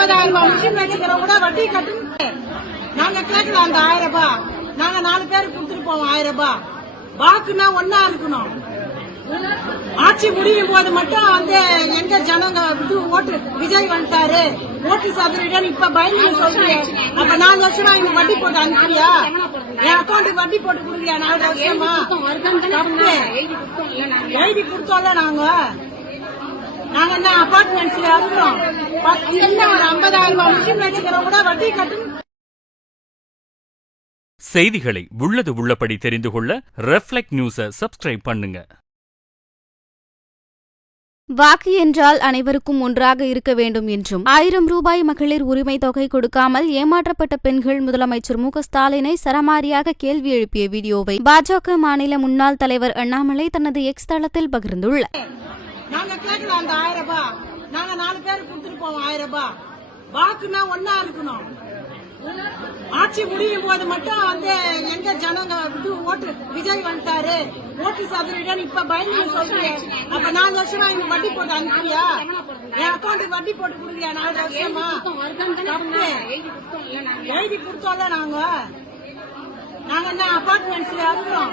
50,000 ரூபாய் மிஷின் வச்சுக்கிறோம் கூட வட்டி கட்டு. நாங்க கேட்கல அந்த 1000 ரூபாய். நாங்க 4 பேருக்கு கொடுத்துட்டு போவோம் 1000 ரூபாய். வாக்குன்னா ஒன்னா இருக்கணும். ஆட்சி முடியும் போது மட்டும் எங்க ஜனங்க ஓட்டு விஜய் வந்துட்டாரு, ஓட்டு சதவீதம் இப்ப பயந்து சொல்றீங்க. அப்ப 4 வருஷமா இங்க வட்டி போட்டு அனுப்பியா? என் அக்கௌண்ட் வட்டி போட்டு கொடுக்குறியா? 4 வருஷமா எழுதி கொடுத்தோம்ல. நாங்க என்ன அபார்ட்மெண்ட்ஸ்ல இருக்கிறோம். ஒரு 50,000 ரூபாய் மிஷின் வச்சுக்கிறோம் கூட வட்டி கட்டு. செய்திகளை உள்ளது உள்ளபடி தெரிந்து கொள்ள ரெஃப்ளெக்ட் நியூஸை சப்ஸ்கிரைப் பண்ணுங்க. வாக்கு என்றால் அனைவருக்கும் ஒன்றாக இருக்க வேண்டும் என்றும் 1000 ரூபாய் மகளிர் உரிமை தொகை கொடுக்காமல் ஏமாற்றப்பட்ட பெண்கள் முதலமைச்சர் மு க ஸ்டாலினை சரமாரியாக கேள்வி எழுப்பிய வீடியோவை பாஜக மாநில முன்னாள் தலைவர் அண்ணாமலை தனது எக்ஸ் தளத்தில் பகிர்ந்துள்ளார். நாங்க கேட்கல அந்த 1000 ரூபாய். நாங்க 4 பேருக்கு கொடுத்துட்டு போவோம் 1000 ரூபாய். வாக்குன்னா ஒன்னா இருக்கணும். ஆட்சி முடியும் போது மட்டும் எங்க ஜனங்க ஓட்டு விஜய் வந்துட்டாரு, ஓட்டு சதவீதம் இப்ப பயந்து சொல்றீங்க. அப்ப 4 வருஷமா இங்க வட்டி போட்டு அனுப்பியா? என் அக்கௌண்ட் வட்டி போட்டு கொடுக்குறியா? 4 வருஷமா எழுதி கொடுத்தோம்ல. நாங்க என்ன அபார்ட்மெண்ட்ஸ்ல இருக்கிறோம்.